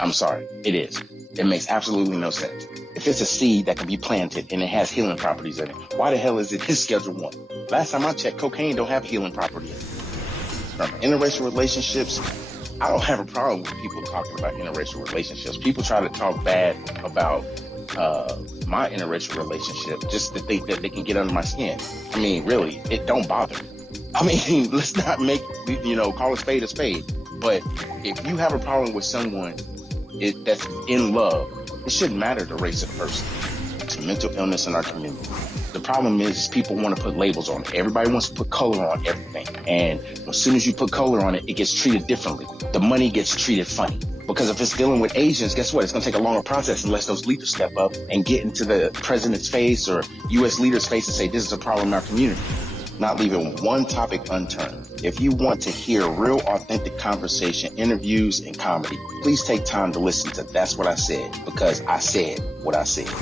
I'm sorry, it is. It makes absolutely no sense. If it's a seed that can be planted and it has healing properties in it, why the hell is it in Schedule 1? Last time I checked, cocaine don't have healing property in it. Interracial relationships, I don't have a problem with people talking about interracial relationships. People try to talk bad about my interracial relationship just to think that they can get under my skin. I mean, really, it don't bother me. I mean, let's not make, call a spade a spade. But if you have a problem with someone that's in love, it shouldn't matter the race of the person. It's a mental illness in our community. The problem is people want to put labels on it. Everybody wants to put color on everything. And as soon as you put color on it, it gets treated differently. The money gets treated funny. Because if it's dealing with Asians, guess what? It's going to take a longer process unless those leaders step up and get into the president's face or U.S. leaders' face and say, this is a problem in our community. Not leaving one topic unturned. If you want to hear real, authentic conversation, interviews, and comedy, please take time to listen to That's What I Said, because I said what I said.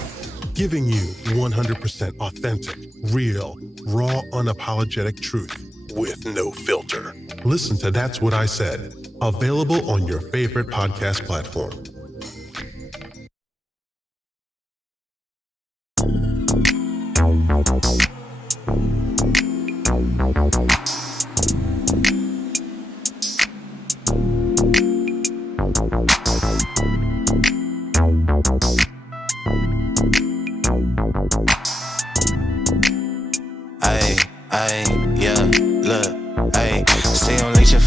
Giving you 100% authentic, real, raw, unapologetic truth with no filter. Listen to That's What I Said, available on your favorite podcast platform.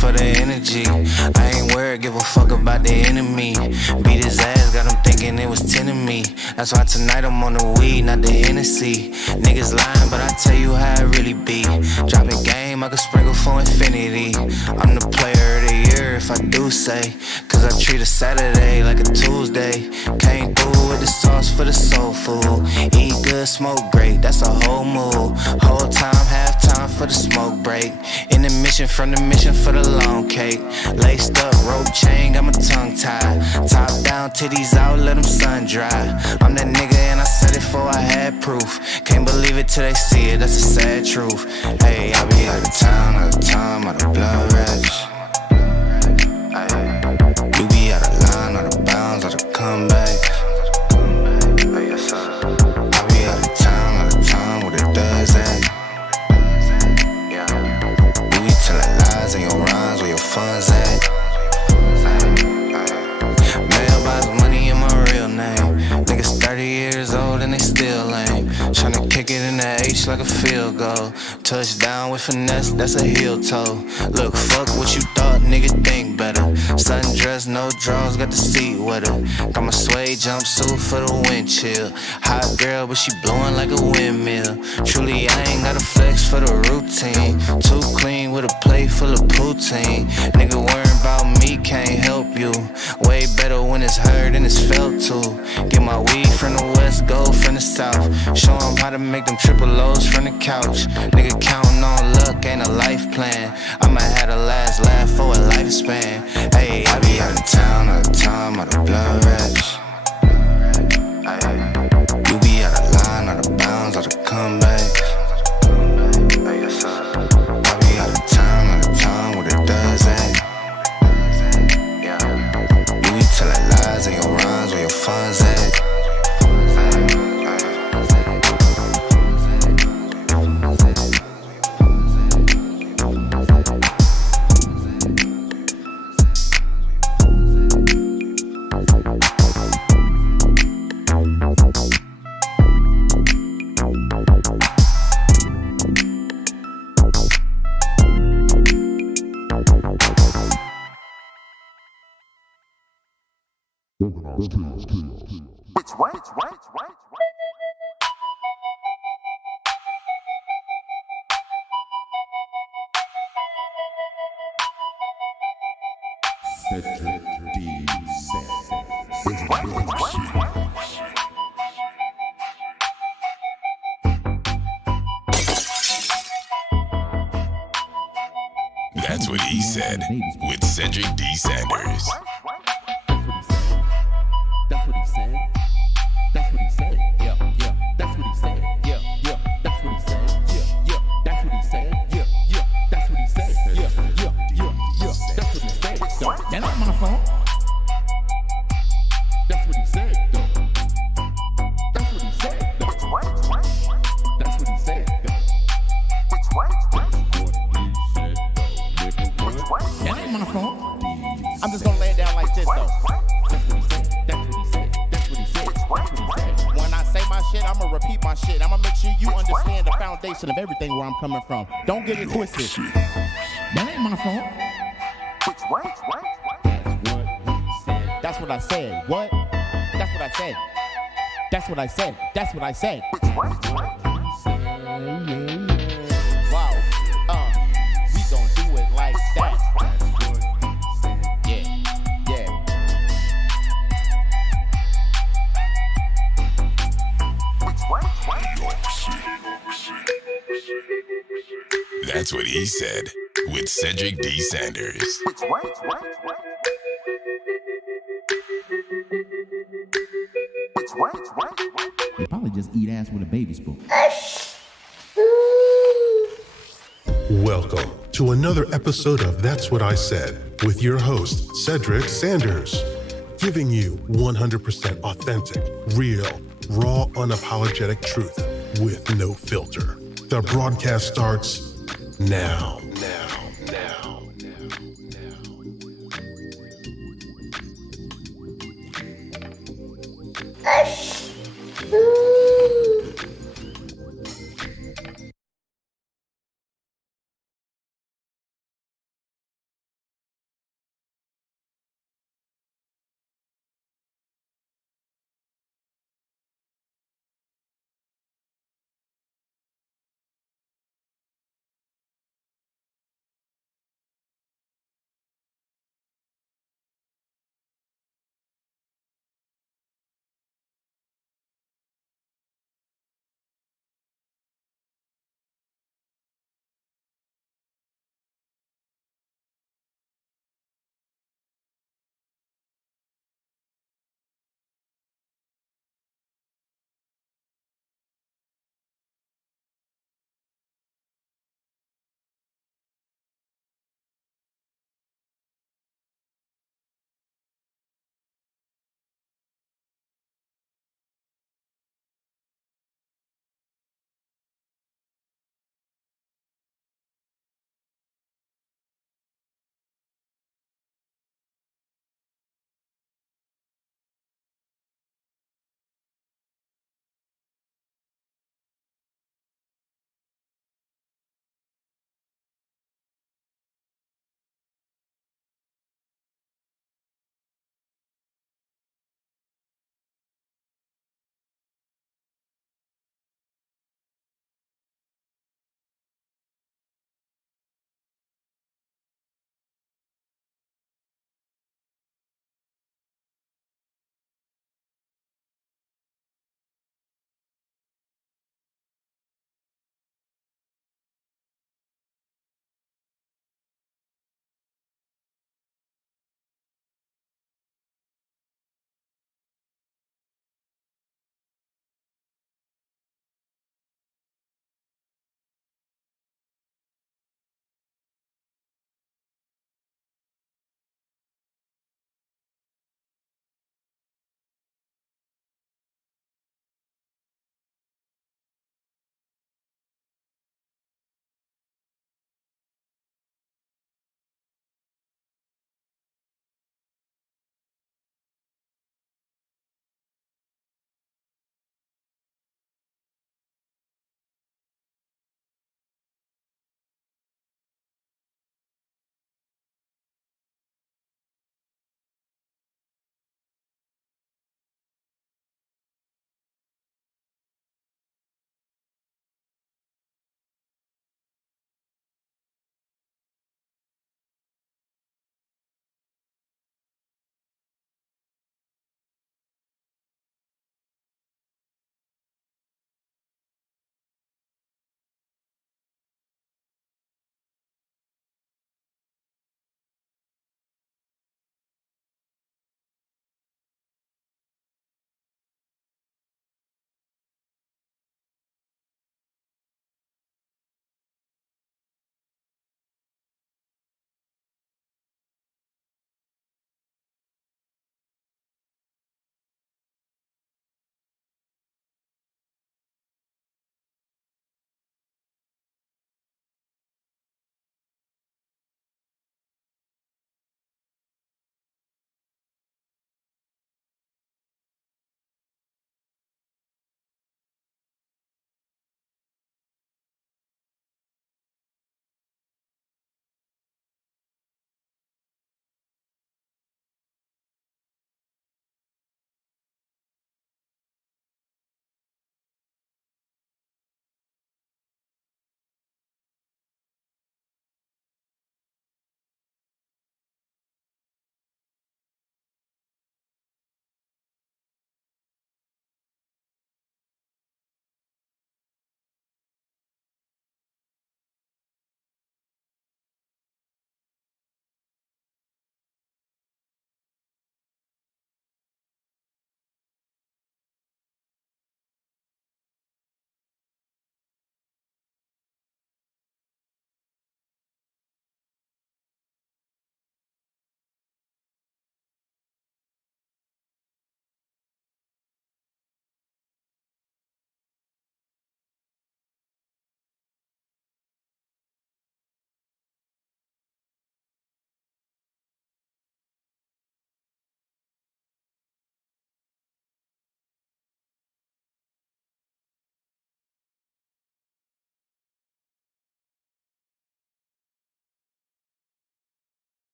For the energy, I ain't worried, give a fuck about the enemy. Beat his ass, got him thinking it was 10 of me. That's why tonight I'm on the weed, not the Hennessy. Niggas lying, but I tell you how it really be. Dropping game, I could sprinkle for infinity. I'm the player of the year if I do say, cause I treat a Saturday like a Tuesday. Came through with the sauce for the soul food. Eat good, smoke great, that's a whole move. Whole time, half time for the smoke break. In the mission, from the mission for the long cake. Laced up, rope chain, got my tongue tied. Top down, titties out, let them sun dry. I'm that nigga and I said it before I had proof. Can't believe it till they see it, that's the sad truth. Hey, I be out of town, out of time, out of blood rush. You be out of line, out of bounds, out of comeback. I be out of town, out of time, what it does at. You be telling lies in your rhymes, where your funds at. Mailbox money in my real name. Niggas 30 years old and they still lame. Tryna kick it in the H like a field goal. Touchdown with finesse, that's a heel toe. Look, fuck what you thought, nigga, think better. Sundress, no draws, got the seat wetter. Got my suede jumpsuit for the wind chill. Hot girl, but she blowing like a windmill. Truly, I ain't got a flex for the routine. Too clean with a plate full of poutine. Nigga worrying about me, can't help you. Way better when it's heard and it's felt too. Get my weed from the west, gold from the south. Show them how to make them triple O's from the couch. Nigga counting on luck, ain't a life plan. I'ma have the last laugh for a lifespan. Hey, I be out of town, out of time, out of blood rush. You be out of line, out of bounds, out of comeback. I be out of town, out of time, what it does at. You be telling lies in your rhymes, where your funds at. Which way? Cedric D. That's what he said with Cedric D. Sanders. That's what he said. That's what he said. Yeah. That's what he said. Yeah. That's what he said. Yeah. That's what he said. Yeah. That's what he said. Yeah. That's what he said. That's not my phone. shit. I'm gonna make sure you understand the foundation of everything where I'm coming from. Don't get it twisted. That ain't my fault. That's what he said. That's what I said. What? That's what I said. That's what I said. That's what I said. Wow. We gon' do it like that. Yeah. Yeah. That's what he said with Cedric D. Sanders. You probably just eat ass with a baby spoon. Welcome to another episode of That's What I Said with your host, Cedric Sanders, giving you 100% authentic, real, raw, unapologetic truth with no filter. The broadcast starts now.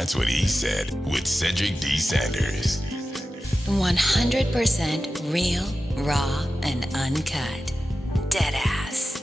That's what he said with Cedric D. Sanders. 100% real, raw, and uncut. Deadass.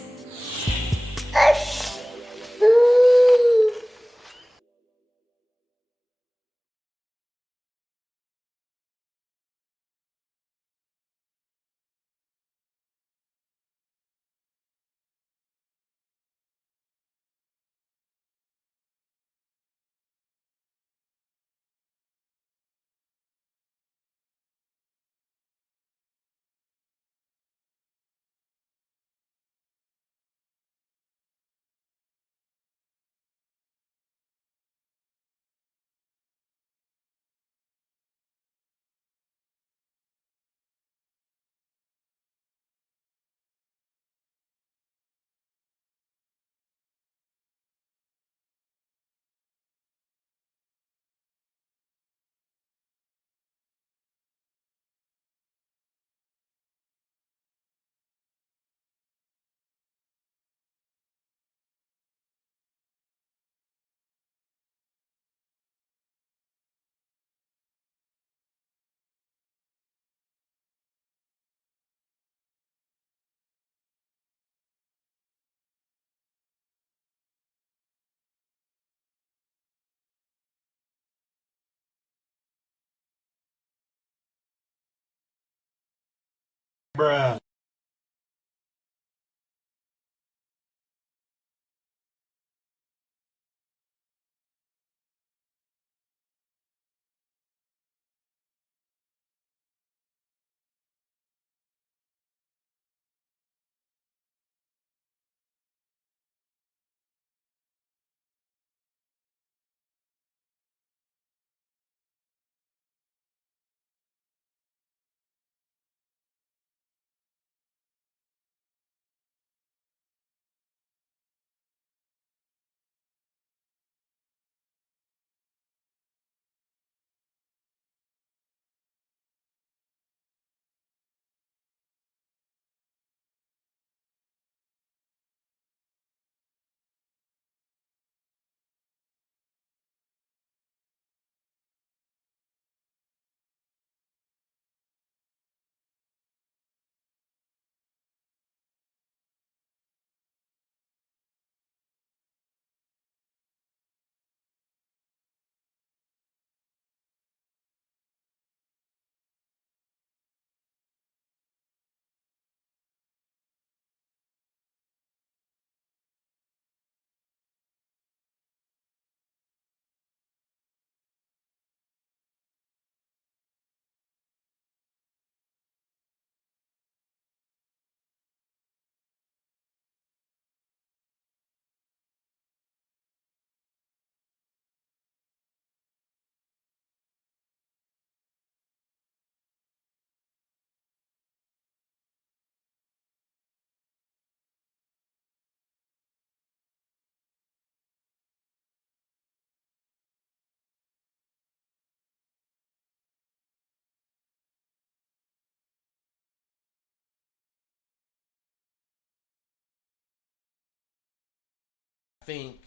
think,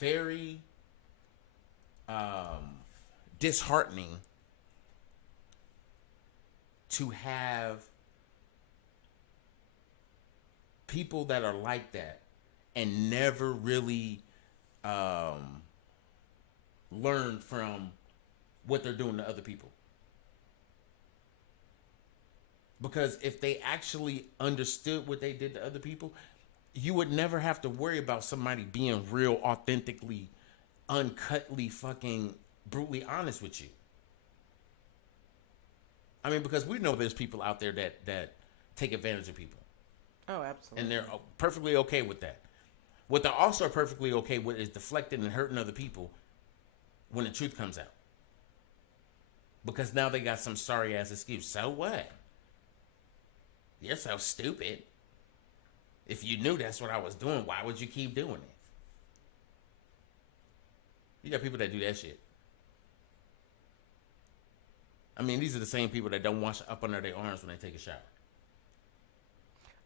very disheartening to have people that are like that and never really learn from what they're doing to other people. Because if they actually understood what they did to other people, you would never have to worry about somebody being real, authentically, uncutly, fucking brutally honest with you. I mean, because we know there's people out there that take advantage of people. Oh, absolutely. And they're perfectly okay with that. What they're also perfectly okay with is deflecting and hurting other people when the truth comes out. Because now they got some sorry ass excuse. So what? You're so stupid. If you knew that's what I was doing, why would you keep doing it? You got people that do that shit. I mean, these are the same people that don't wash up under their arms when they take a shower.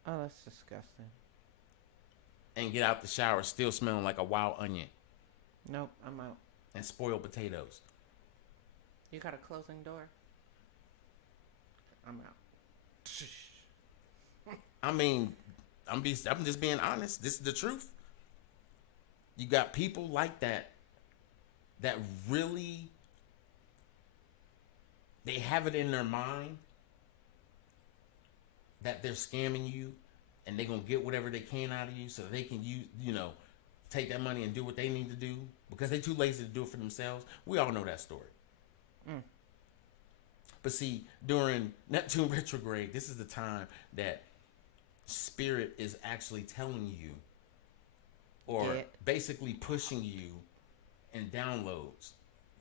Oh, that's disgusting. And get out the shower still smelling like a wild onion. Nope, I'm out. And spoiled potatoes. You got a closing door? I'm out. I mean, I'm just being honest. This is the truth. You got people like that really, they have it in their mind that they're scamming you and they're going to get whatever they can out of you so they can, take that money and do what they need to do because they're too lazy to do it for themselves. We all know that story. But see, during Neptune Retrograde, this is the time that Spirit is actually telling you or basically pushing you in downloads.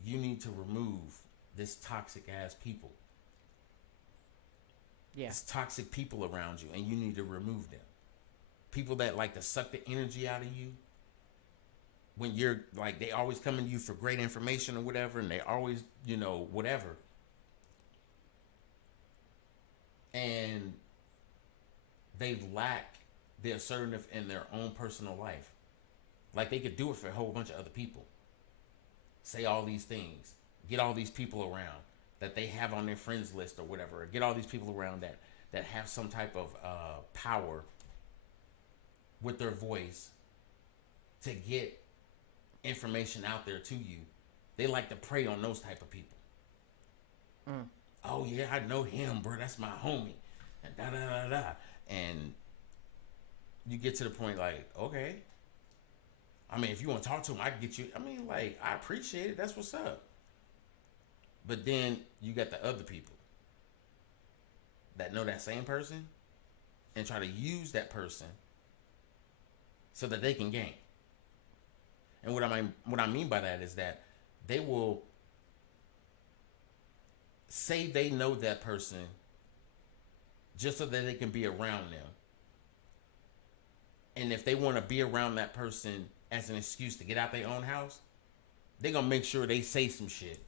You need to remove this toxic ass people. Yeah. It's toxic people around you, and you need to remove them. People that like to suck the energy out of you. When you're like, they always coming to you for great information or whatever, and they always, whatever. And they lack the assertive in their own personal life. Like they could do it for a whole bunch of other people. Say all these things. Get all these people around that they have on their friends list or whatever. Or get all these people around that have some type of power with their voice to get information out there to you. They like to prey on those type of people. Oh yeah, I know him, bro. That's my homie. And da da da da. And you get to the point like, okay. I mean, if you want to talk to him, I can get you. I mean, like, I appreciate it. That's what's up. But then you got the other people that know that same person and try to use that person so that they can gain. And what I mean by that is that they will say they know that person just so that they can be around them. And if they want to be around that person as an excuse to get out their own house, they're going to make sure they say some shit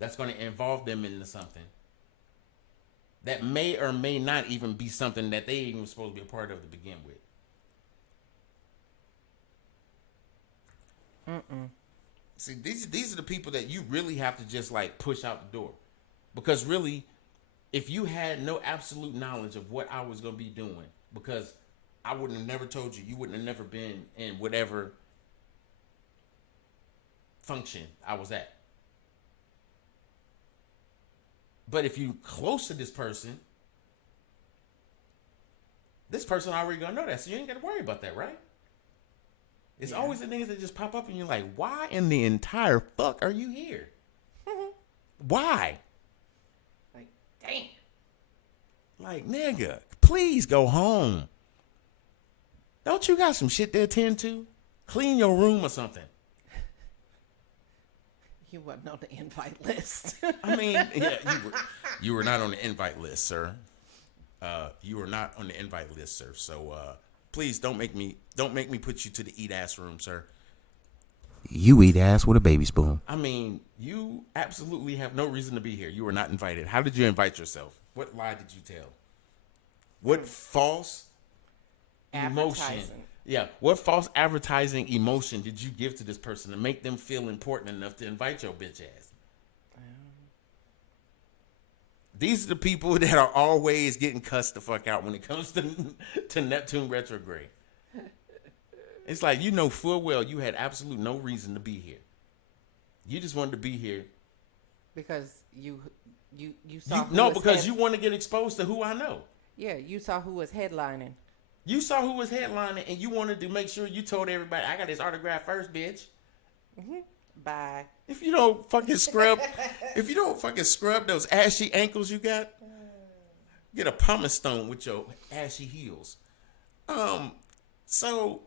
that's going to involve them into something that may or may not even be something that they even supposed to be a part of to begin with. See, these are the people that you really have to just like push out the door. Because really, if you had no absolute knowledge of what I was going to be doing, because I wouldn't have never told you, you wouldn't have never been in whatever function I was at. But if you close to this person already gonna know that, so you ain't gotta worry about that, right? It's always the niggas that just pop up and you're like, why in the entire fuck are you here? Why? Like, damn. Like, nigga, please go home. Don't you got some shit to attend to? Clean your room or something. You wasn't on the invite list. I mean, yeah, you were not on the invite list, sir. You were not on the invite list, sir. So please don't make me put you to the eat ass room, sir. You eat ass with a baby spoon. I mean, you absolutely have no reason to be here. You were not invited. How did you invite yourself? What lie did you tell? What false emotion Yeah. What false advertising emotion did you give to this person to make them feel important enough to invite your bitch ass? These are the people that are always getting cussed the fuck out when it comes to Neptune retrograde. It's like, you know full well you had absolute no reason to be here. You just wanted to be here. Because you saw because you want to get exposed to who I know. Yeah, you saw who was headlining. You saw who was headlining and you wanted to make sure you told everybody, I got this autograph first, bitch. Mm-hmm. Bye. If you don't fucking scrub those ashy ankles you got, get a pumice stone with your ashy heels. So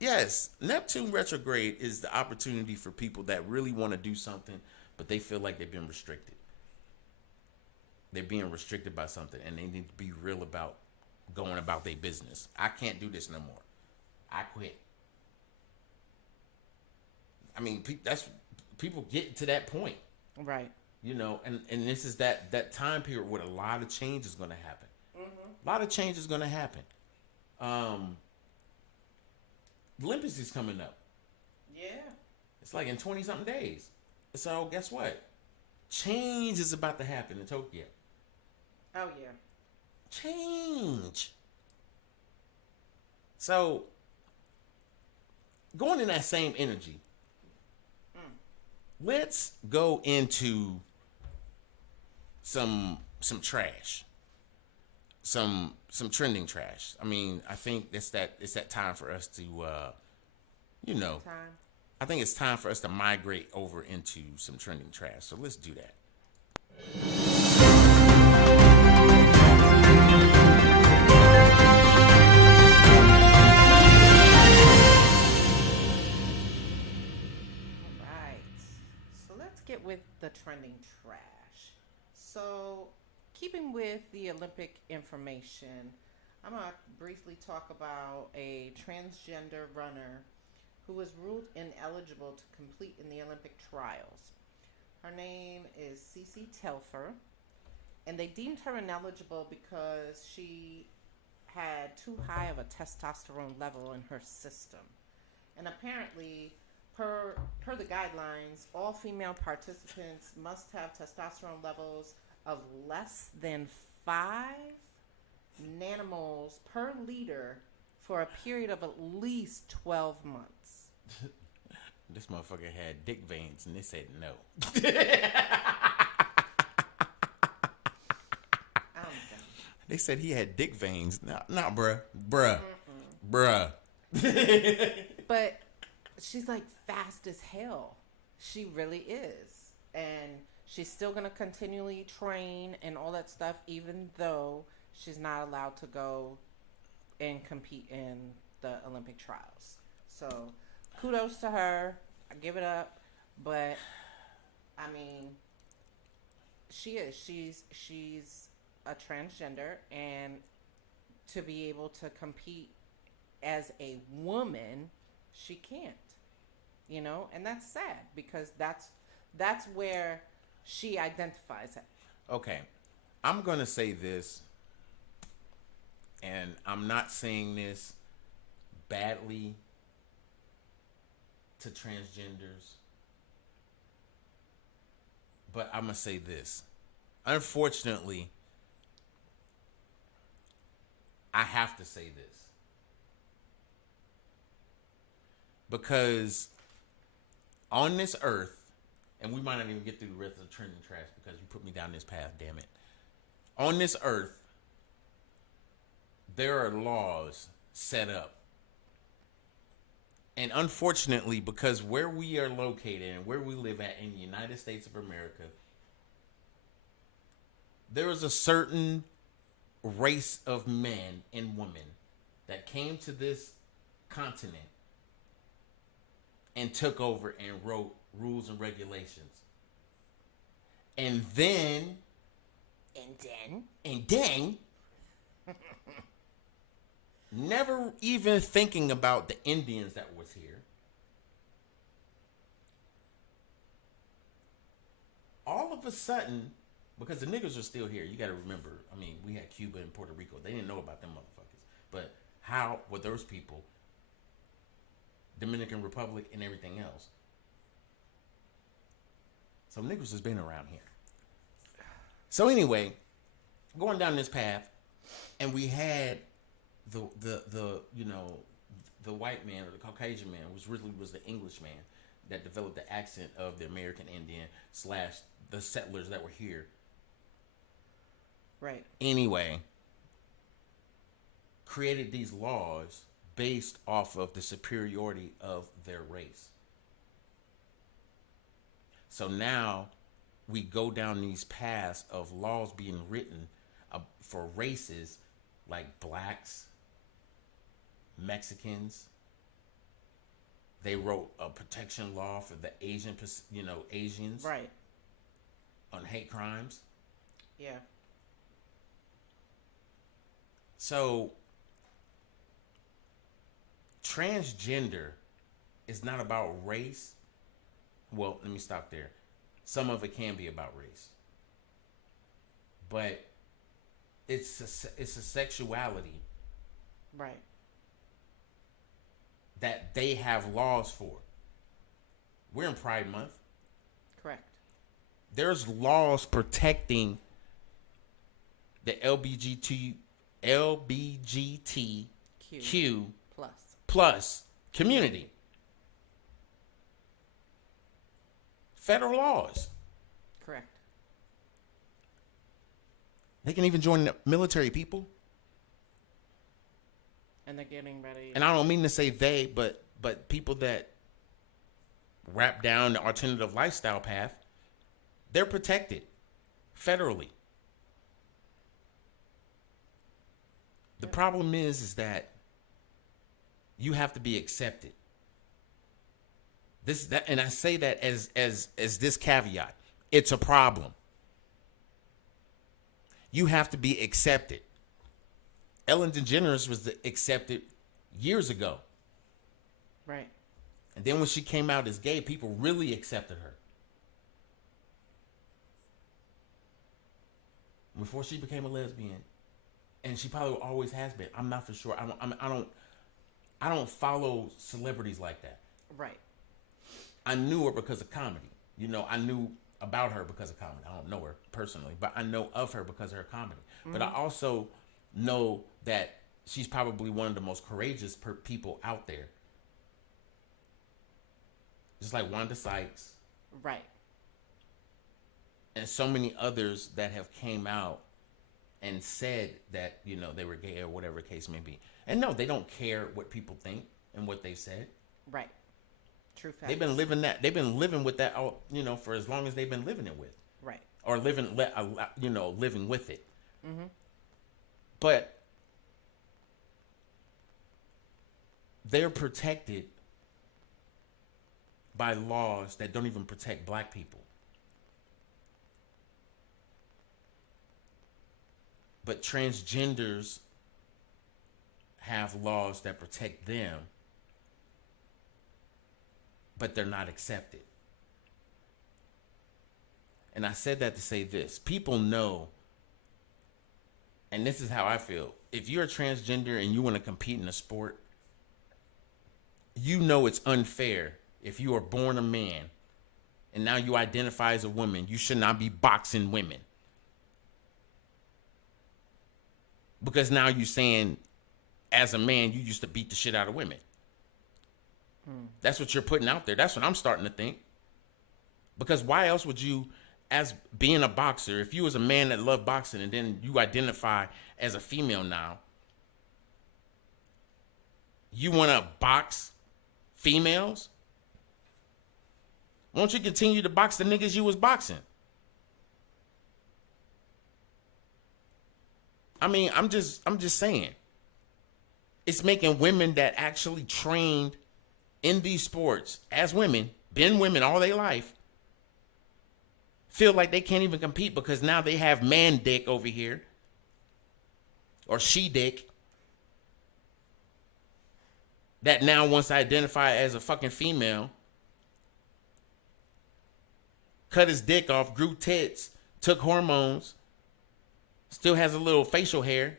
yes, Neptune retrograde is the opportunity for people that really want to do something, but they feel like they've been restricted. They're being restricted by something, and they need to be real about going about their business. I can't do this no more. I quit. I mean, that's people get to that point, right? You know, and this is that time period where a lot of change is going to happen. Mm-hmm. A lot of change is going to happen. The Olympics is coming up. Yeah, it's like in 20-something days. So guess what? Change is about to happen in Tokyo. Oh yeah, change. So going in that same energy. Let's go into some trash, some trending trash. I mean, I think it's that time for us to, I think it's time for us to migrate over into some trending trash. So let's do that. Get with the trending trash. So, keeping with the Olympic information, I'm going to briefly talk about a transgender runner who was ruled ineligible to compete in the Olympic trials. Her name is Cece Telfer, and they deemed her ineligible because she had too high of a testosterone level in her system. And apparently, per the guidelines, all female participants must have testosterone levels of less than 5 nanomoles per liter for a period of at least 12 months. This motherfucker had dick veins and they said no. They said he had dick veins. Nah, bruh. But she's like fast as hell. She really is. And she's still going to continually train and all that stuff, even though she's not allowed to go and compete in the Olympic trials. So kudos to her. I give it up. But I mean, she is. She's a transgender, and to be able to compete as a woman, she can't. You know, and that's sad because that's where she identifies it. Okay, I'm gonna say this, and I'm not saying this badly to transgenders, but I'm gonna say this. Unfortunately, I have to say this because on this earth, and we might not even get through the rest of the trending trash because you put me down this path, damn it. On this earth, there are laws set up. And unfortunately, because where we are located and where we live at in the United States of America, there is a certain race of men and women that came to this continent and took over and wrote rules and regulations. And then never even thinking about the Indians that was here. All of a sudden, because the niggas are still here, you got to remember, I mean, we had Cuba and Puerto Rico. They didn't know about them motherfuckers. But how were those people Dominican Republic, and everything else. So niggas has been around here. So anyway, going down this path, and we had the white man or the Caucasian man was the English man that developed the accent of the American Indian / the settlers that were here. Right. Anyway, created these laws based off of the superiority of their race. So now we go down these paths of laws being written for races like blacks, Mexicans. They wrote a protection law for the Asians. Right. On hate crimes. Yeah. So transgender is not about race. Well, let me stop there. Some of it can be about race. But it's a sexuality. Right. That they have laws for. We're in Pride Month. Correct. There's laws protecting the LGBTQ plus community. Federal laws. Correct. They can even join the military, people. And they're getting ready. And I don't mean to say they, but people that wrap down the alternative lifestyle path, they're protected federally. The problem is that you have to be accepted. And I say that as this caveat. It's a problem. You have to be accepted. Ellen DeGeneres was accepted years ago. Right. And then when she came out as gay, people really accepted her. Before she became a lesbian, and she probably always has been. I'm not for sure. I don't follow celebrities like that. Right. I knew her because of comedy. I knew about her because of comedy. I don't know her personally, but I know of her because of her comedy. Mm-hmm. But I also know that she's probably one of the most courageous people out there. Just like Wanda Sykes. Right. And so many others that have came out and said that, they were gay or whatever the case may be. And no, they don't care what people think and what they've said. Right. True fact. They've been living with that, for as long as they've been living it with. Right. Or living with it. Mm-hmm. But they're protected by laws that don't even protect black people. But transgenders have laws that protect them, but they're not accepted. And I said that to say this. People know, and this is how I feel. If you're a transgender and you want to compete in a sport, it's unfair. If you are born a man and now you identify as a woman, you should not be boxing women. Because now you're saying, as a man, you used to beat the shit out of women. That's what you're putting out there. That's what I'm starting to think. Because why else would you, as being a boxer, if you was a man that loved boxing and then you identify as a female now, you want to box females? Won't you continue to box the niggas you was boxing? I mean, I'm just saying. It's making women that actually trained in these sports as women, been women all their life, feel like they can't even compete because now they have man dick over here. Or she dick. That now wants to identify as a fucking female. Cut his dick off, grew tits, took hormones, still has a little facial hair.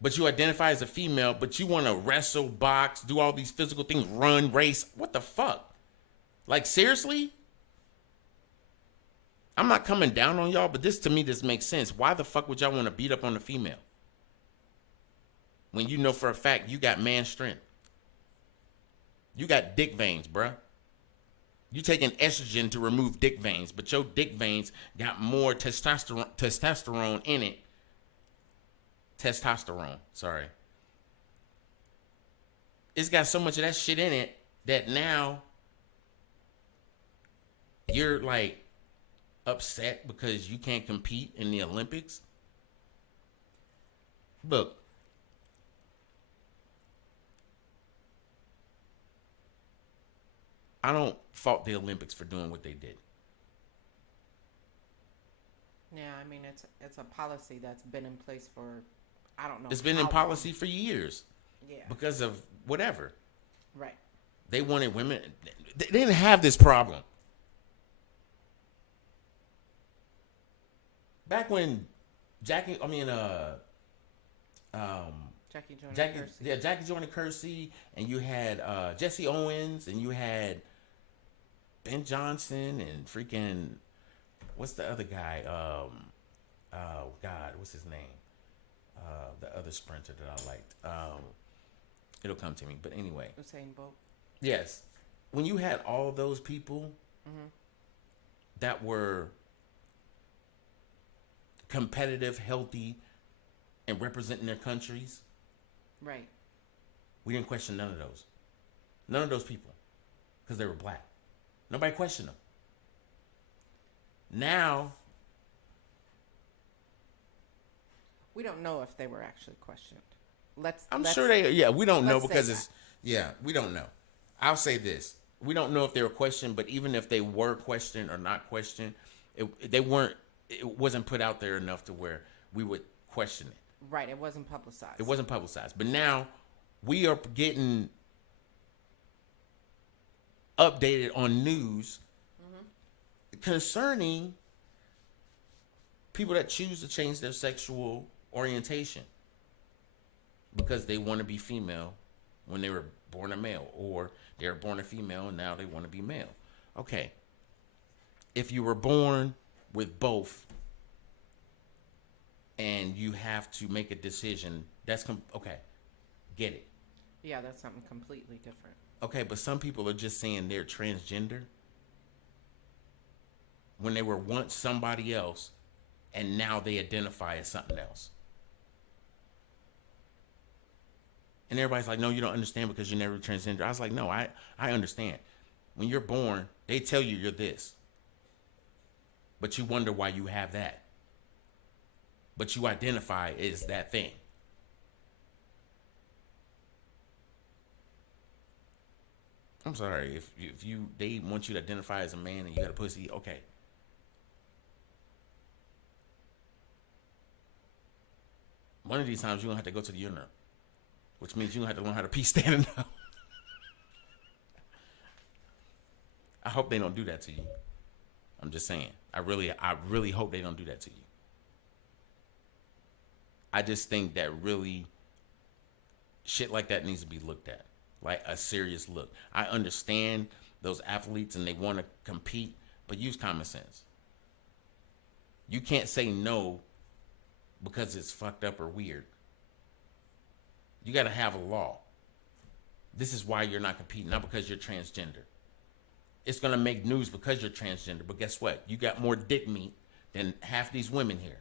but you identify as a female, but you want to wrestle, box, do all these physical things, run, race. What the fuck? Like, seriously? I'm not coming down on y'all, but to me, this makes sense. Why the fuck would y'all want to beat up on a female? When you know for a fact you got man strength. You got dick veins, bruh. You taking estrogen to remove dick veins, but your dick veins got more testosterone in it. Testosterone, sorry. It's got so much of that shit in it that now you're like upset because you can't compete in the Olympics. Look, I don't fault the Olympics for doing what they did. Yeah, I mean, it's a policy that's been in place for, I don't know. It's been in policy for years. Yeah. Because of whatever. Right. They wanted women. They didn't have this problem. Back when Jackie joined Kersey. Yeah, Jackie joined Kersey, and you had Jesse Owens, and you had Ben Johnson, and freaking, what's the other guy? Oh God, what's his name? The other sprinter that I liked. It'll come to me, but anyway. Usain Bolt. Yes, when you had all those people that were competitive, healthy, and representing their countries. Right. We didn't question none of those. None of those people. Because they were black. Nobody questioned them. Now. We don't know if they were actually questioned. I'm sure they, we don't know because we don't know. I'll say this. We don't know if they were questioned, but even if they were questioned or not questioned, it wasn't put out there enough to where we would question it. Right, it wasn't publicized. It wasn't publicized. But now we are getting updated on news concerning people that choose to change their sexual orientation because they want to be female when they were born a male, or they were born a female and now they want to be male. Okay. If you were born with both and you have to make a decision, that's okay. Get it. Yeah, that's something completely different. Okay, but some people are just saying they're transgender when they were once somebody else and now they identify as something else. And everybody's like, no, you don't understand because you're never transgender. I was like, no, I understand. When you're born, they tell you you're this. But you wonder why you have that. But you identify as that thing. I'm sorry, if they want you to identify as a man and you got a pussy, okay. One of these times you're gonna have to go to the urinal, which means you're gonna have to learn how to pee standing up. I hope they don't do that to you. I'm just saying. I really hope they don't do that to you. I just think that really shit like that needs to be looked at. Like a serious look. I understand those athletes and they want to compete, but use common sense. You can't say no because it's fucked up or weird. You got to have a law. This is why you're not competing, not because you're transgender. It's going to make news because you're transgender, but guess what? You got more dick meat than half these women here.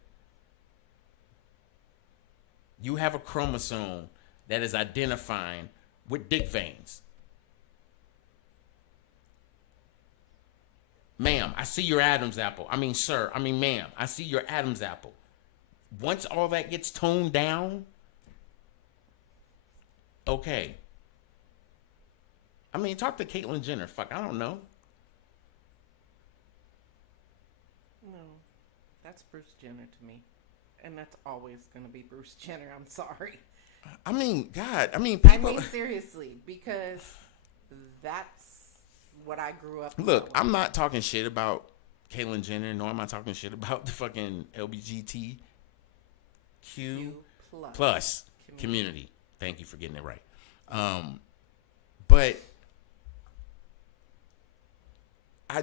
You have a chromosome that is identifying with dick veins. Ma'am, I see your Adam's apple. Ma'am, I see your Adam's apple. Once all that gets toned down, okay. Talk to Caitlyn Jenner. Fuck, I don't know. No, that's Bruce Jenner to me. And that's always going to be Bruce Jenner. I'm sorry. People... seriously, because that's what I grew up with. Look, I'm not talking shit about Caitlyn Jenner, nor am I talking shit about the fucking LGBTQ plus Community. Thank you for getting it right. But I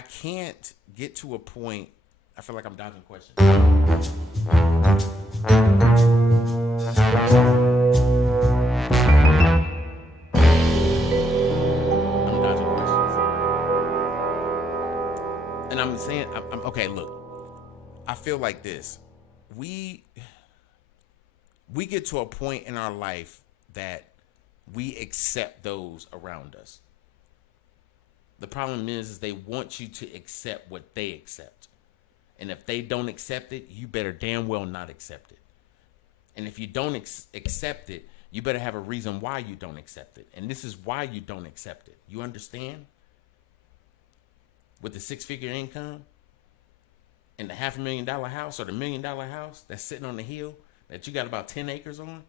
can't get to a point. I feel like I'm dodging questions. I'm dodging questions. And I'm saying, I'm okay, look. I feel like this. We get to a point in our life that we accept those around us. The problem is they want you to accept what they accept. And if they don't accept it, you better damn well not accept it. And if you don't accept it, you better have a reason why you don't accept it. And this is why you don't accept it. You understand? With the 6-figure income and the $500,000 house or the $1 million house that's sitting on the hill that you got about 10 acres on,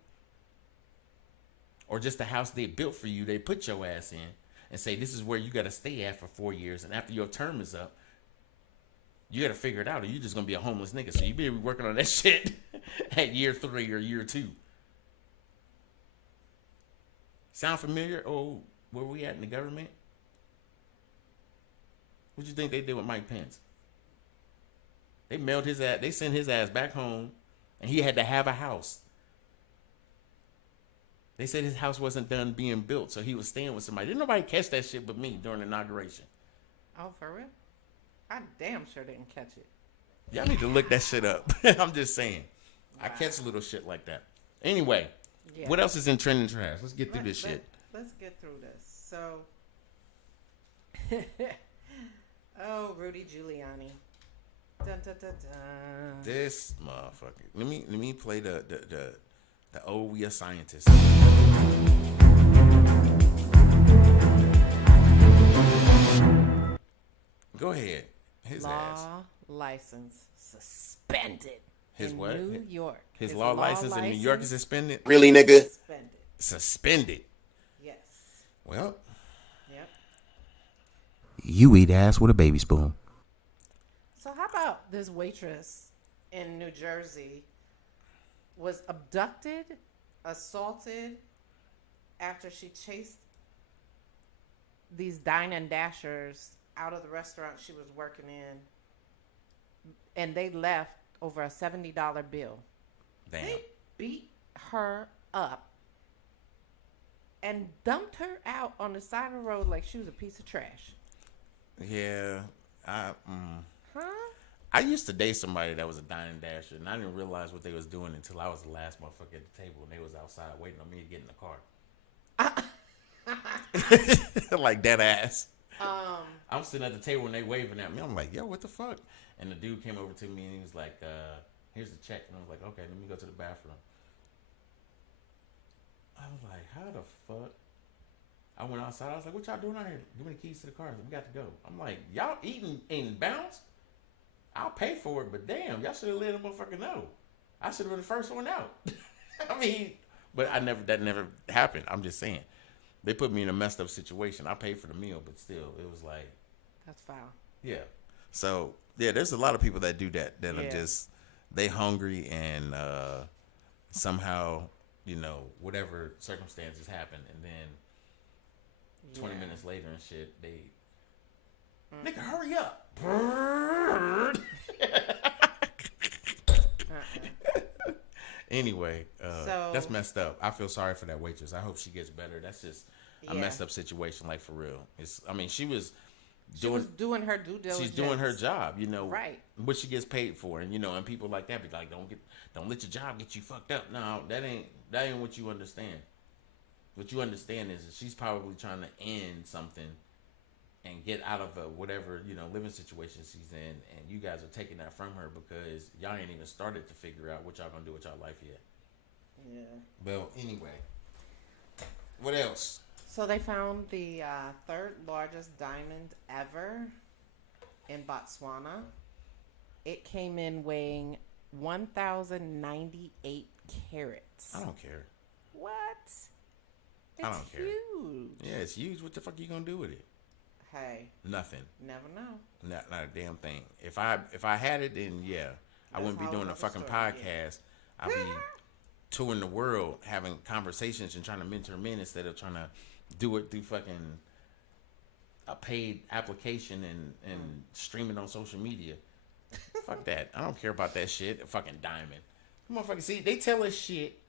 or just the house they built for you, they put your ass in and say, this is where you got to stay at for 4 years. And after your term is up, you got to figure it out or you're just going to be a homeless nigga. So you better be working on that shit at year 3 or year 2. Sound familiar? Oh, where we at in the government? What you think they did with Mike Pence? They mailed his ass, they sent his ass back home and he had to have a house. They said his house wasn't done being built, so he was staying with somebody. Didn't nobody catch that shit but me during the inauguration. Oh, for real? I damn sure didn't catch it. Y'all need to look that shit up. I'm just saying. Wow. I catch little shit like that. Anyway, what else is in trending trash? Let's get through this shit. Let's get through this. So, oh, Rudy Giuliani. Dun, dun, dun, dun. This motherfucker. Let me play the oh, we are scientists. Go ahead. His ass. License suspended. His what? New York. His law license in New York is suspended? Really, nigga? Suspended. Yes. Well. Yep. You eat ass with a baby spoon. So how about this waitress in New Jersey was abducted, assaulted after she chased these dine and dashers out of the restaurant she was working in, and they left over a $70 bill. Damn. They beat her up and dumped her out on the side of the road like she was a piece of trash. Yeah. Huh? I used to date somebody that was a dine and dasher, and I didn't realize what they was doing until I was the last motherfucker at the table, and they was outside waiting on me to get in the car. Like dead ass. I'm sitting at the table and they waving at me. I'm like, yo, what the fuck? And the dude came over to me and he was like, here's the check. And I was like, okay, let me go to the bathroom. I was like, how the fuck? I went outside. I was like, what y'all doing out here? Give me the keys to the car. We got to go. I'm like, y'all eating in bounce? I'll pay for it, but damn, y'all should have let a motherfucker know. I should have been the first one out. I mean, but that never happened. I'm just saying. They put me in a messed up situation. I paid for the meal, but still, it was like. That's foul. Yeah. So, yeah, there's a lot of people that do that are just, they hungry and somehow, whatever circumstances happen. And then 20 minutes later and shit, they, nigga, hurry up. Anyway, so, that's messed up. I feel sorry for that waitress. I hope she gets better. That's just a messed up situation, like for real. She was doing her due diligence. She's doing her job, right? What she gets paid for, and and people like that be like, don't let your job get you fucked up. No, that ain't what you understand. What you understand is that she's probably trying to end something and get out of whatever living situation she's in, and you guys are taking that from her because y'all ain't even started to figure out what y'all gonna do with y'all life yet. Yeah. Well, anyway, what else? So they found the third largest diamond ever in Botswana. It came in weighing 1,098 carats. I don't care. What? I don't care. Huge. Yeah, it's huge. What the fuck are you gonna do with it? Hey. Nothing. Never know. Not a damn thing. If I had it, then I wouldn't be doing a fucking podcast. touring the world, having conversations and trying to mentor men instead of trying to do it through fucking a paid application and streaming on social media. Fuck that. I don't care about that shit. A fucking diamond. Motherfucker, see, they tell us shit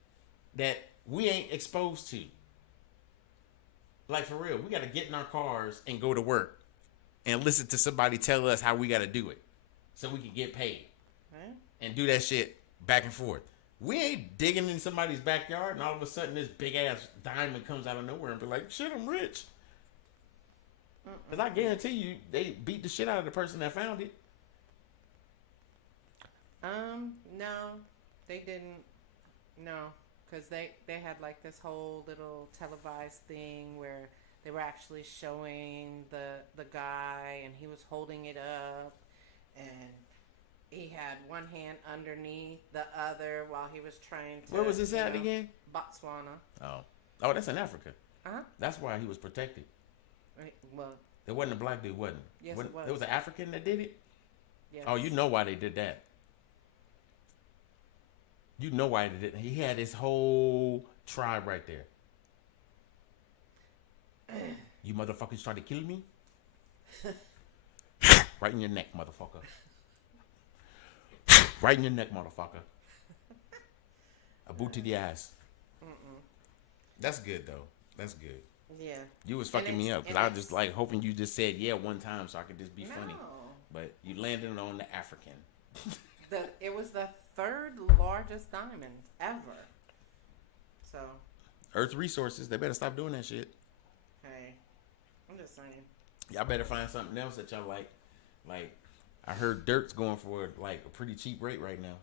that we ain't exposed to. Like, for real, we got to get in our cars and go to work and listen to somebody tell us how we got to do it so we can get paid. And do that shit back and forth. We ain't digging in somebody's backyard and all of a sudden this big ass diamond comes out of nowhere and be like, shit, I'm rich. Because I guarantee you, they beat the shit out of the person that found it. No, they didn't. No, because they had like this whole little televised thing where they were actually showing the guy and he was holding it up and he had one hand underneath the other while he was trying to... Where was this at again? Botswana. Oh, that's in Africa. Uh-huh. That's why he was protected. Well... It wasn't a black dude, wasn't it? Yes, it was. It was an African that did it? Yes. Oh, you know why they did that. You know why they did it. He had his whole tribe right there. You motherfuckers trying to kill me? Right in your neck, motherfucker. Right in your neck, motherfucker. A boot to the ass. That's good, though. That's good. Yeah. You was fucking me up because I was just like hoping you just said yeah one time so I could just be funny. But you landed on the African. It was the third largest diamond ever. So. Earth Resources, they better stop doing that shit. Hey, I'm just saying. Y'all better find something else that y'all like. Like, I heard dirt's going for like a pretty cheap rate right now.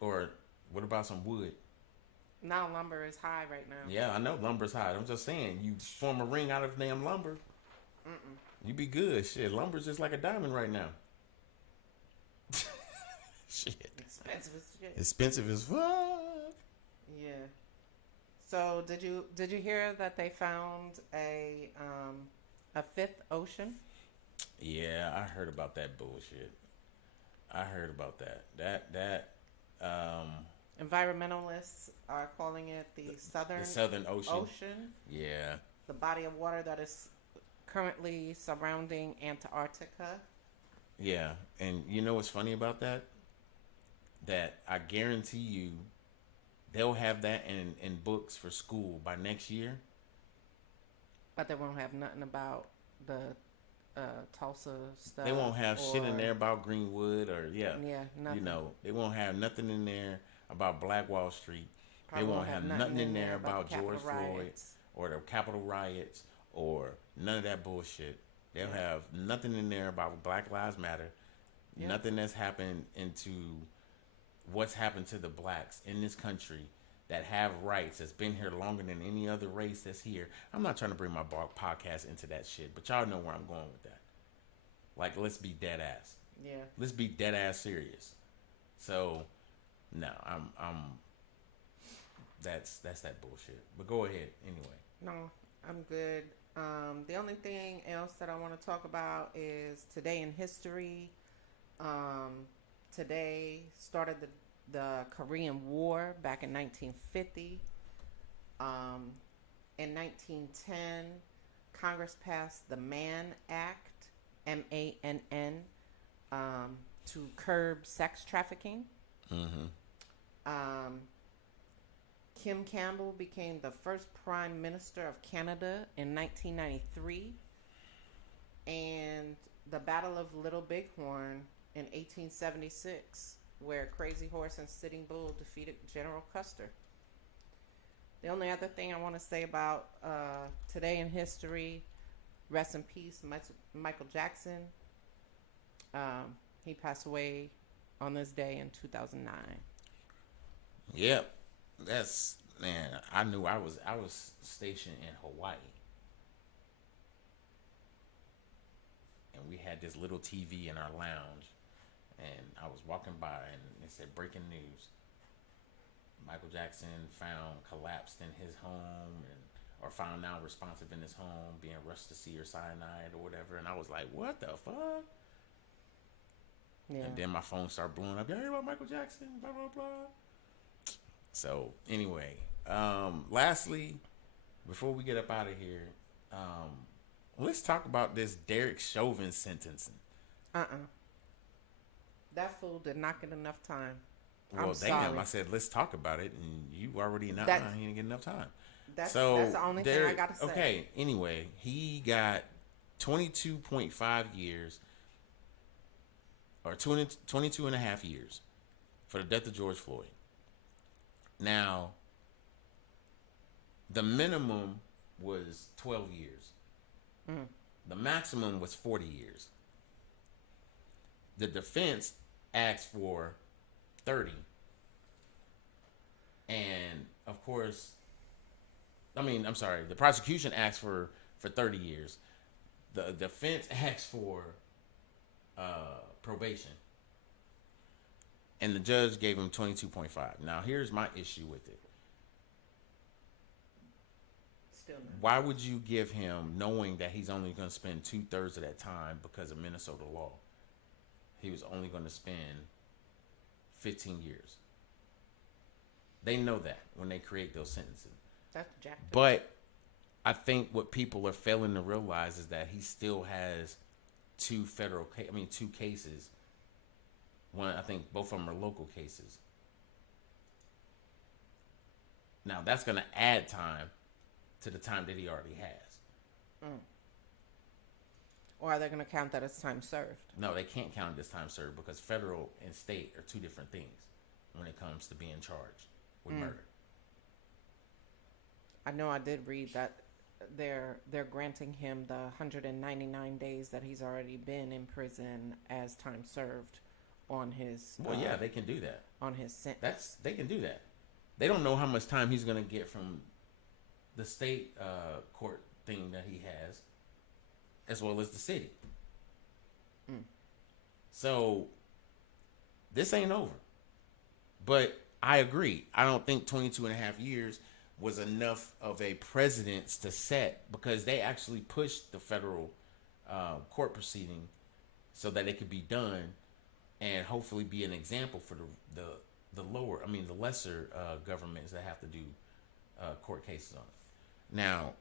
Or what about some wood? Now lumber is high right now. Yeah, I know lumber's high. I'm just saying, you form a ring out of damn lumber. You be good. Shit, lumber's just like a diamond right now. Shit. Expensive as shit. Expensive as fuck. Yeah. So did you hear that they found a fifth ocean? Yeah, I heard about that bullshit. I heard about that. That environmentalists are calling it the Southern Ocean. Yeah. The body of water that is currently surrounding Antarctica. Yeah, and you know what's funny about that? That I guarantee you they'll have that in books for school by next year. But they won't have nothing about the Tulsa stuff. They won't have shit in there about Greenwood or nothing. You know, they won't have nothing in there about Black Wall Street. Probably they won't have nothing in there about the George Floyd riots. or the Capitol riots or none of that bullshit. They'll have nothing in there about Black Lives Matter. Yep. Nothing that's happened into what's happened to the blacks in this country that have rights, that's been here longer than any other race that's here. I'm not trying to bring my podcast into that shit, but y'all know where I'm going with that. Like, let's be dead ass. Yeah. Let's be dead ass serious. So, no, I'm that's that bullshit. But go ahead anyway. No, I'm good. The only thing else that I want to talk about is today in history. Today started the Korean War back in 1950. In 1910, Congress passed the Mann Act, MANN, to curb sex trafficking. Kim Campbell became the first Prime Minister of Canada in 1993. And the Battle of Little Bighorn in 1876, where Crazy Horse and Sitting Bull defeated General Custer. The only other thing I want to say about today in history, rest in peace, Michael Jackson. He passed away on this day in 2009. Yep. That's, man, I knew I was stationed in Hawaii. And we had this little TV in our lounge. And I was walking by and it said breaking news. Michael Jackson found collapsed in his home or found now responsive in his home, being rushed to see or cyanide or whatever. And I was like, what the fuck? Yeah. And then my phone started blowing up. You heard about Michael Jackson? Blah, blah, blah. So anyway, lastly, before we get up out of here, let's talk about this Derek Chauvin sentencing. That fool did not get enough time. Well, I'm damn, sorry. I said let's talk about it, and you already know he didn't get enough time. That's the only thing I gotta say. Okay, anyway, he got 22.5 years, or 22 and a half years for the death of George Floyd. Now, the minimum was 12 years. The maximum was 40 years. The defense asked for 30. And, of course, the prosecution asked for 30 years. The defense asked for probation. And the judge gave him 22.5. Now, here's my issue with it. Still not. Why would you give him, knowing that he's only going to spend 2/3 of that time because of Minnesota law? He was only going to spend 15 years. They know that when they create those sentences. That's jacked up. But I think what people are failing to realize is that he still has two cases. One, I think both of them are local cases. Now, that's going to add time to the time that he already has. Or are they going to count that as time served? No, they can't count it as time served because federal and state are two different things when it comes to being charged with murder. I know I did read that they're granting him the 199 days that he's already been in prison as time served on his. Well, yeah, they can do that. On his sentence. They can do that. They don't know how much time he's going to get from the state court thing that he has, as well as the city. So this ain't over. But I agree. I don't think 22 and a half years was enough of a precedence to set, because they actually pushed the federal court proceeding so that it could be done and hopefully be an example for the lesser governments that have to do court cases on it. Now,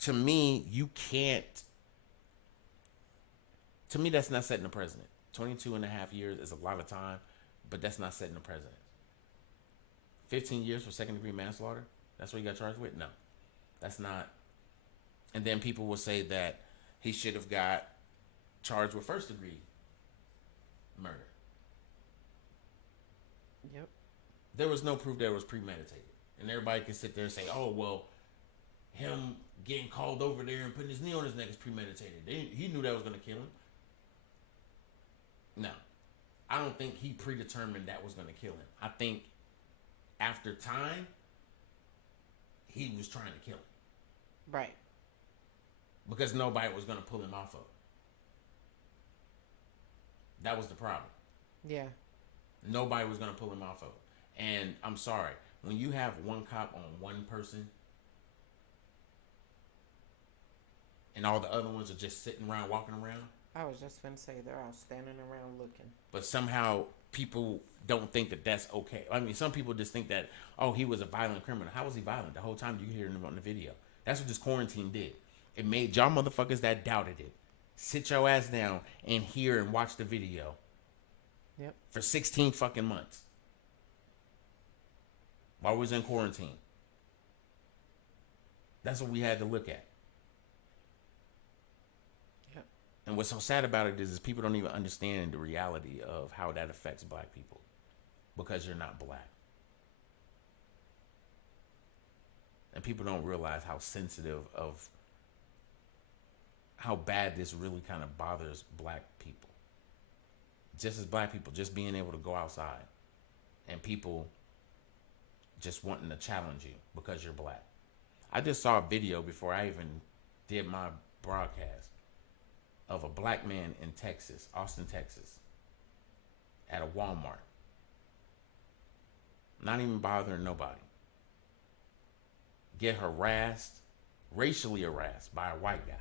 to me, that's not setting a precedent. 22 and a half years is a lot of time, but that's not setting a precedent. 15 years for second-degree manslaughter? That's what he got charged with? No, that's not. And then people will say that he should have got charged with first-degree murder. Yep. There was no proof that it was premeditated. And everybody can sit there and say, oh, well, him getting called over there and putting his knee on his neck is premeditated. He knew that was going to kill him. No. I don't think he predetermined that was going to kill him. I think after time, he was trying to kill him. Right. Because nobody was going to pull him off of it. That was the problem. Yeah. Nobody was going to pull him off of it. And I'm sorry, when you have one cop on one person and all the other ones are just sitting around, walking around. I was just going to say they're all standing around looking. But somehow people don't think that that's okay. I mean, some people just think that, oh, he was a violent criminal. How was he violent? The whole time you hear him on the video. That's what this quarantine did. It made y'all motherfuckers that doubted it sit your ass down and hear and watch the video. Yep. For 16 fucking months. While we was in quarantine. That's what we had to look at. Yep. And what's so sad about it is people don't even understand the reality of how that affects black people. Because you're not black. And people don't realize how sensitive of how bad this really kind of bothers black people. Just as black people, just being able to go outside and people just wanting to challenge you because you're black. I just saw a video before I even did my broadcast of a black man in Texas, Austin, Texas, at a Walmart. Not even bothering nobody. Get harassed, racially harassed by a white guy.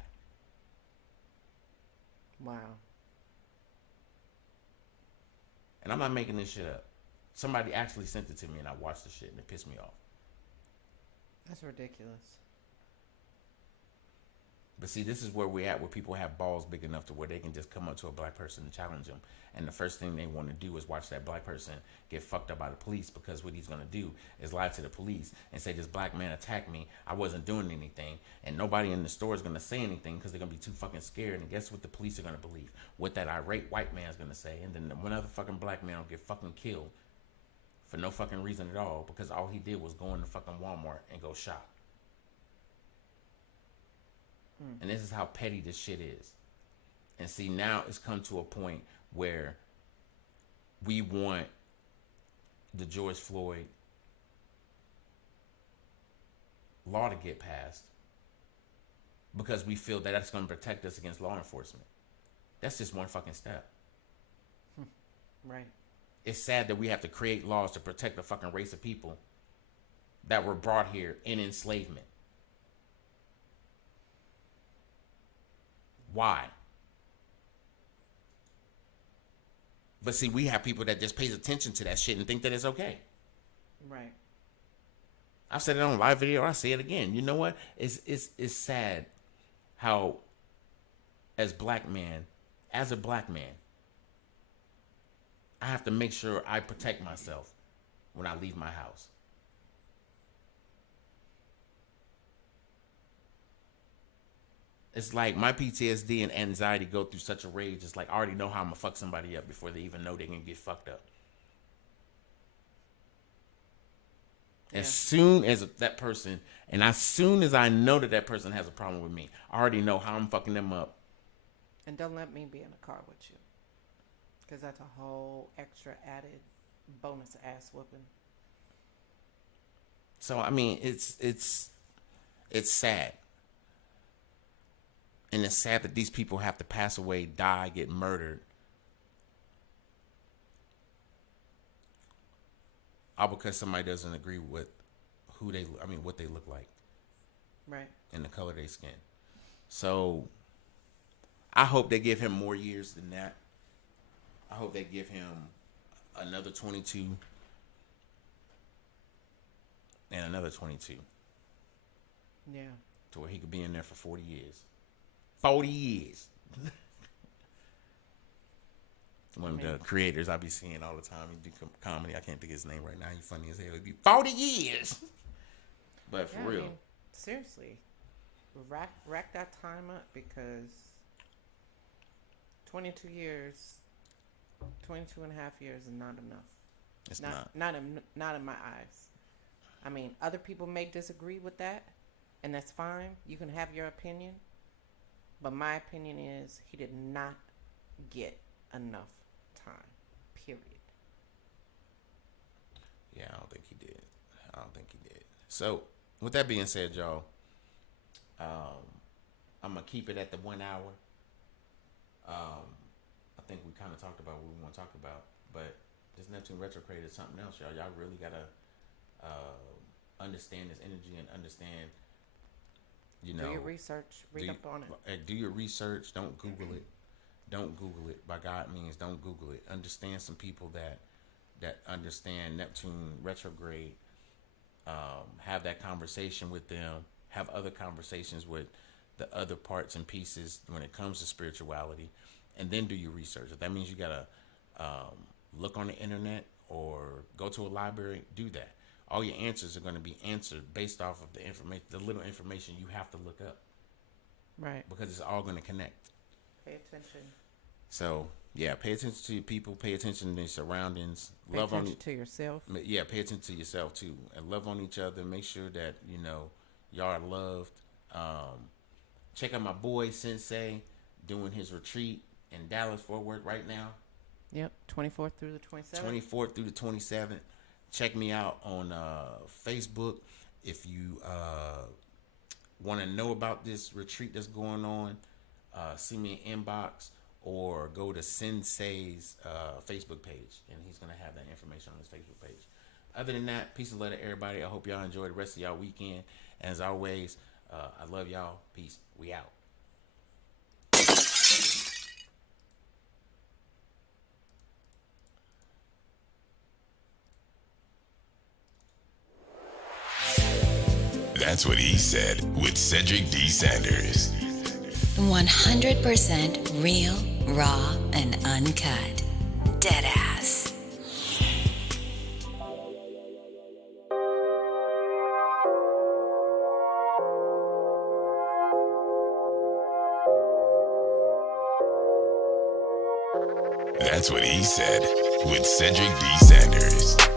Wow. And I'm not making this shit up. Somebody actually sent it to me, and I watched the shit, and it pissed me off. That's ridiculous. But see, this is where we're at, where people have balls big enough to where they can just come up to a black person and challenge them. And the first thing they want to do is watch that black person get fucked up by the police, because what he's going to do is lie to the police and say, this black man attacked me. I wasn't doing anything. And nobody in the store is going to say anything because they're going to be too fucking scared. And guess what the police are going to believe? What that irate white man is going to say. And then one other fucking black man will get fucking killed for no fucking reason at all, because all he did was go into fucking Walmart and go shop. And this is how petty this shit is. And see, now it's come to a point where we want the George Floyd law to get passed because we feel that that's going to protect us against law enforcement. That's just one fucking step. Right. It's sad that we have to create laws to protect a fucking race of people that were brought here in enslavement. Why? But see, we have people that just pays attention to that shit and think that it's okay. Right. I've said it on live video. I'll say it again. You know what? It's sad how, as a black man, I have to make sure I protect myself when I leave my house. It's like my PTSD and anxiety go through such a rage. It's like I already know how I'm going to fuck somebody up before they even know they can get fucked up. Yeah. As soon as that person, and as soon as I know that person has a problem with me, I already know how I'm fucking them up. And don't let me be in a car with you, because that's a whole extra added bonus ass whooping. So, I mean, it's sad. And it's sad that these people have to pass away, die, get murdered, all because somebody doesn't agree with what they look like. Right. And the color of their skin. So I hope they give him more years than that. I hope they give him another 22 and another 22. Yeah. To where he could be in there for 40 years. 40 years. One of the creators I be seeing all the time. He do comedy. I can't think of his name right now. He's funny as hell. It'd be 40 years. But for real. I mean, seriously. Rack that time up, because 22 years, 22 and a half years is not enough. It's not in my eyes. I mean, other people may disagree with that, and that's fine. You can have your opinion. But my opinion is he did not get enough time. Period. Yeah, I don't think he did. So, with that being said, y'all, I'm going to keep it at the 1 hour. I think we kind of talked about what we want to talk about. But this Neptune Retrograde is something else, y'all. Y'all really got to understand this energy and understand, do your research. Read up on it. Do your research. Don't Google it. Don't Google it. By God means don't Google it. Understand some people that understand Neptune retrograde. Have that conversation with them. Have other conversations with the other parts and pieces when it comes to spirituality, and then do your research. If that means you gotta look on the internet or go to a library, do that. All your answers are going to be answered based off of the information, the little information you have to look up. Right. Because it's all going to connect. Pay attention. So, yeah, pay attention to your people. Pay attention to your surroundings. Pay attention to yourself. Yeah, pay attention to yourself, too. And love on each other. Make sure that, y'all are loved. Check out my boy, Sensei, doing his retreat in Dallas, Fort Worth right now. Yep, 24th through the 27th. 24th through the 27th. Check me out on Facebook if you want to know about this retreat that's going on. See me in inbox or go to Sensei's Facebook page, and he's going to have that information on his Facebook page. Other than that, peace and love to everybody. I hope y'all enjoy the rest of y'all weekend. As always, I love y'all. Peace. We out. That's What He Said with Cedric D. Sanders. 100% real, raw, and uncut. Deadass. That's What He Said with Cedric D. Sanders.